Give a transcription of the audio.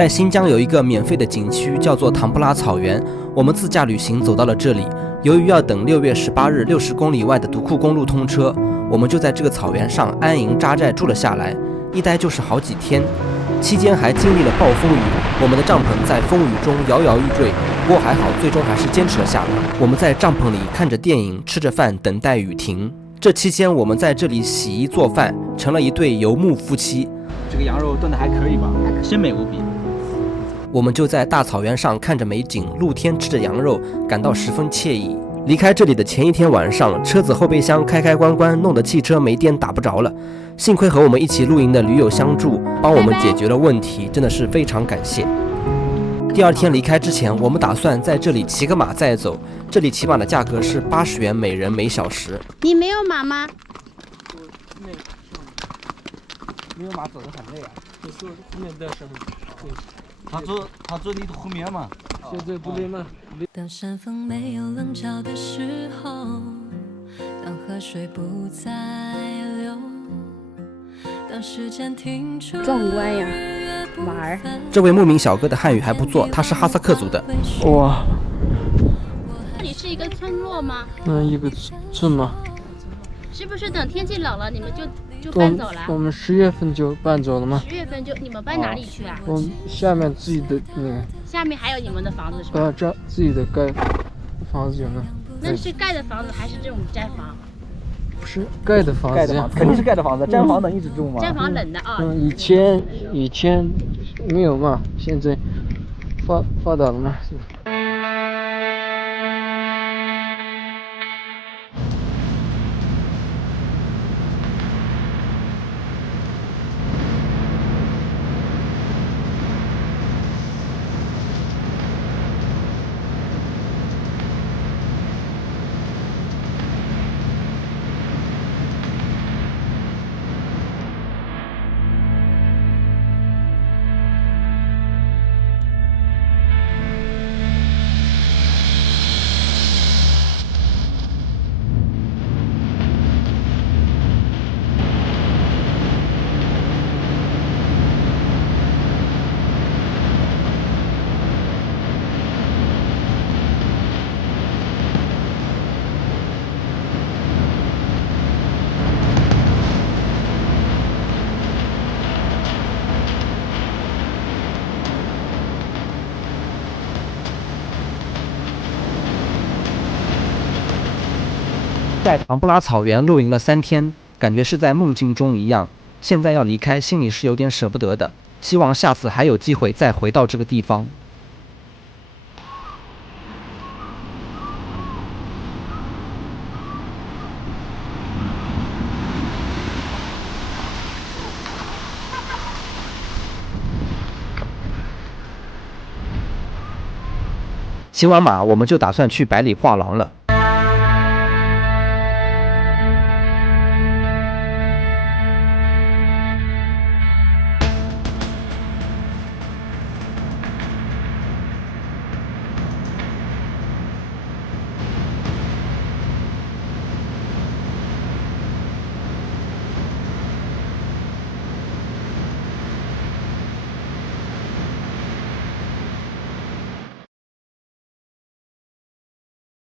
在新疆有一个免费的景区，叫做唐布拉草原。我们自驾旅行走到了这里，由于要等6月18日60公里外的独库公路通车，我们就在这个草原上安营扎寨住了下来，一待就是好几天。期间还经历了暴风雨，我们的帐篷在风雨中摇摇欲坠，不过还好，最终还是坚持了下来。我们在帐篷里看着电影，吃着饭，等待雨停。这期间，我们在这里洗衣做饭，成了一对游牧夫妻。这个羊肉炖的还可以吧？鲜美无比。我们就在大草原上看着美景，露天吃着羊肉，感到十分惬意。离开这里的前一天晚上，车子后备箱开开关关，弄得汽车没电打不着了。幸亏和我们一起露营的驴友相助，帮我们解决了问题，真的是非常感谢。第二天离开之前，我们打算在这里骑个马再走。这里骑马的价格是80元每人每小时。你没有马吗？没有马走得很累啊。就是后面带上。对。他坐你的后面嘛。现在不累吗？当山峰没有棱角的时候，当河水不再流，当时间停住，壮观呀，马儿。这位牧民小哥的汉语还不错，他是哈萨克族的。哇，这里是一个村落吗？一个村吗？是不是等天气冷了，你们就搬走了？我们10月份就搬走了吗？10月份就你们搬哪里去啊？我们下面自己的那个。下面还有你们的房子是吧？这自己的盖房子有没有？那是盖的房子还是这种毡房？不是盖的房子，肯定是盖的房子。毡房能一直住吗？毡房冷的啊。以前没有嘛，现在发达了嘛。在唐布拉草原露营了3天，感觉是在梦境中一样。现在要离开，心里是有点舍不得的。希望下次还有机会再回到这个地方。骑完马，我们就打算去百里画廊了。